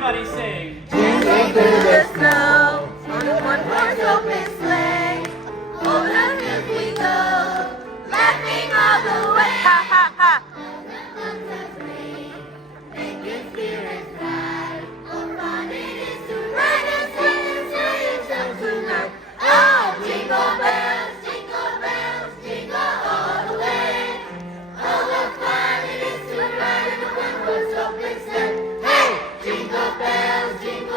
Everybody sing. Jingle through the snow on a one-horse open sleigh. Over the fields we go, laughing all the way. Ha ha ha! Making spirits bright. Oh, fun it is to ride and sing and say yourself tonight. Oh, jingle bells, jingle all the way. Oh, what fun it is to ride in a one-horse open sleigh. Hey, jingle bells, jingle.